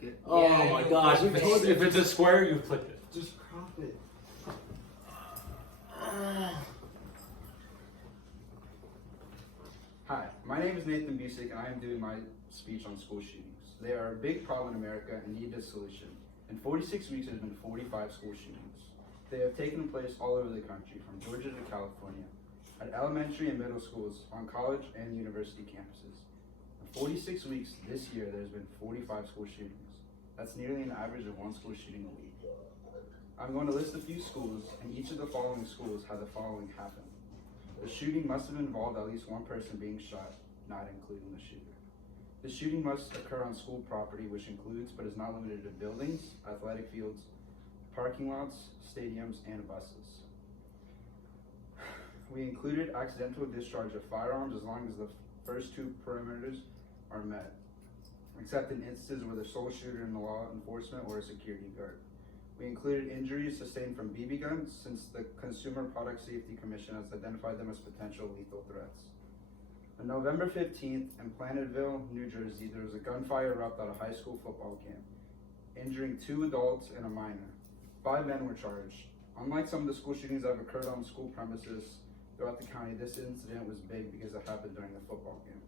click it. Oh Yeah, my you gosh, click if it's a square, you click it. Just crop it. Hi, my name is Nathan Busick and I am doing my speech on school shootings. They are a big problem in America and need a solution. In 46 weeks, there's been 45 school shootings. They have taken place all over the country, from Georgia to California, at elementary and middle schools, on college and university campuses. In 46 weeks this year, there's been 45 school shootings. That's nearly an average of one school shooting a week. I'm going to list a few schools, and each of the following schools had the following happen. The shooting must have involved at least one person being shot, not including the shooter. The shooting must occur on school property, which includes but is not limited to buildings, athletic fields, parking lots, stadiums, and buses. We included accidental discharge of firearms as long as the first two parameters are met, except in instances where the sole shooter in the law enforcement or a security guard. We included injuries sustained from BB guns, since the Consumer Product Safety Commission has identified them as potential lethal threats. On November 15th in Plainville, New Jersey, there was a gunfire erupt at a high school football camp, injuring 2 adults and a minor. 5 men were charged. Unlike some of the school shootings that have occurred on school premises throughout the county, this incident was big because it happened during the football game.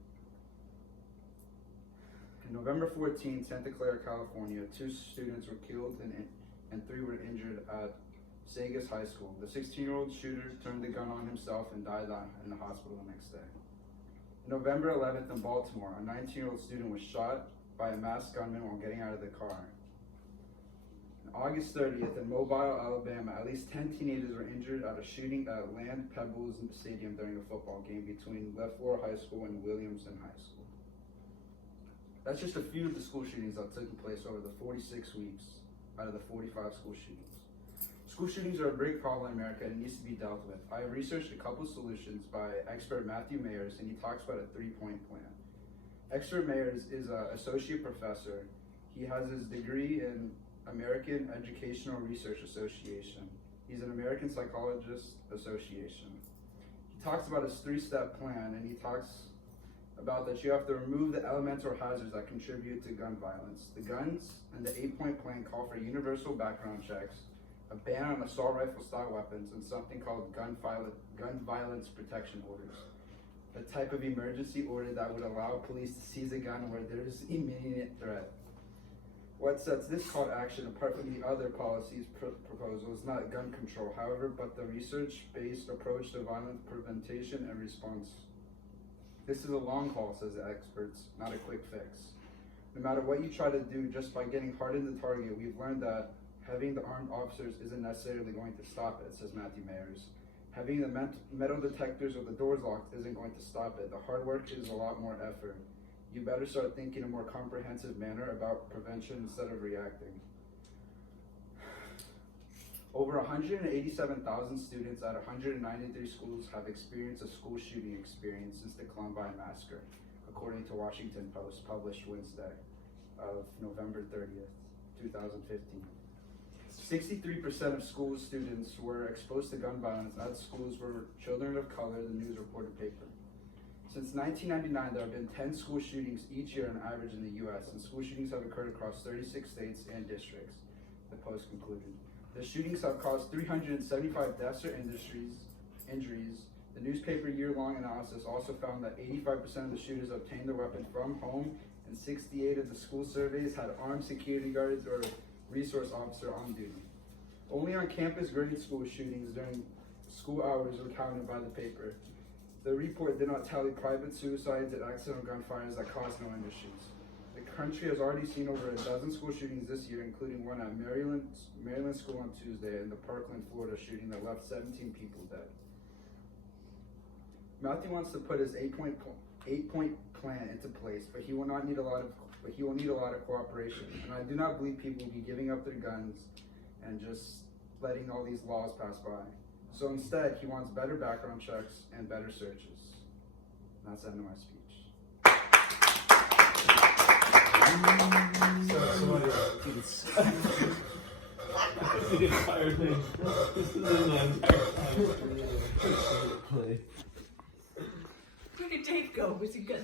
On November 14th, Santa Clara, California, 2 students were killed and 3 were injured at Sagas High School. The 16-year-old shooter turned the gun on himself and died in the hospital the next day. November 11th in Baltimore, a 19-year-old student was shot by a masked gunman while getting out of the car. August 30th in Mobile, Alabama, at least 10 teenagers were injured at a shooting at Land Pebbles Stadium during a football game between Leflore High School and Williamson High School. That's just a few of the school shootings that took place over the 46 weeks out of the 45 school shootings. School shootings are a big problem in America and it needs to be dealt with. I researched a couple solutions by expert Matthew Mayers, and he talks about a 3-point plan. Expert Mayers is an associate professor. He has his degree in American Educational Research Association. He's an American Psychologist Association. He talks about his 3-step plan, and he talks about that you have to remove the elemental hazards that contribute to gun violence. The guns and the 8-point plan call for universal background checks, a ban on assault rifle style weapons, and something called gun violence protection orders, a type of emergency order that would allow police to seize a gun where there is immediate threat. What sets this call to action apart from the other policies proposal is not gun control, however, but the research-based approach to violence prevention and response. This is a long haul, says the experts, not a quick fix. No matter what you try to do, just by getting hard in the target, we've learned that having the armed officers isn't necessarily going to stop it, says Matthew Mayers. Having the metal detectors or the doors locked isn't going to stop it. The hard work is a lot more effort. You better start thinking in a more comprehensive manner about prevention instead of reacting. Over 187,000 students at 193 schools have experienced a school shooting experience since the Columbine Massacre, according to Washington Post, published Wednesday of November 30th, 2015. 63% of school students were exposed to gun violence at schools where children of color, the news reported paper. Since 1999, there have been 10 school shootings each year on average in the U.S., and school shootings have occurred across 36 states and districts, the Post concluded. The shootings have caused 375 deaths or injuries. The newspaper year-long analysis also found that 85% of the shooters obtained their weapon from home, and 68 of the school surveys had armed security guards or resource officer on duty. Only on campus grade school shootings during school hours were counted by the paper. The report did not tally private suicides and accidental gunfires that caused no issues. The country has already seen over a dozen school shootings this year, including one at Maryland School on Tuesday and the Parkland, Florida shooting that left 17 people dead. Matthew wants to put his 8-point plan into place, but he will need a lot of cooperation. And I do not believe people will be giving up their guns and just letting all these laws pass by. So instead, he wants better background checks and better searches. And that's the end of my speech. The entire thing. This is the entire time. Where did Dave go? Was he good?